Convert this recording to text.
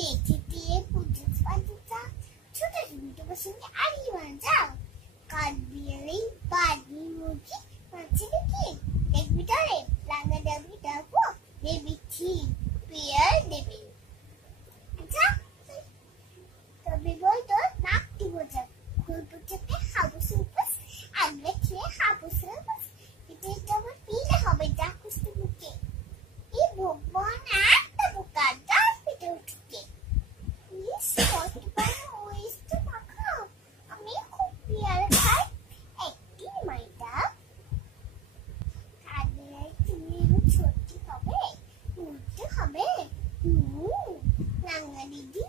মেথি দিয়ে পুজোর পাতুটা ছোট ছোট বসে আড়ি ভাজা কাঠ বিয়ালেই বাড়ি মুরগি মাছে নাকি দেখবি তারে রান্না দেবি ডাকবো দেবি ঠিক পেয়ার দেবি আচ্ছা তবে বল তো নাকটি বোঝা খুলপুচকে হাবুসুপাস আগলে খেয়ে হাবুসুপাস এটা আবার পিলে হবে যা কুস্তি মুখে এই ভগবান একটা বোকা দাস পেটে উঠকে ইস কত বড় ওইস্ট মাখা আমি খুব পেয়ার খাই একদিন মাইটা কাদের তুমি ছোট হবে উঠতে হবে নাঙ্গা দিদি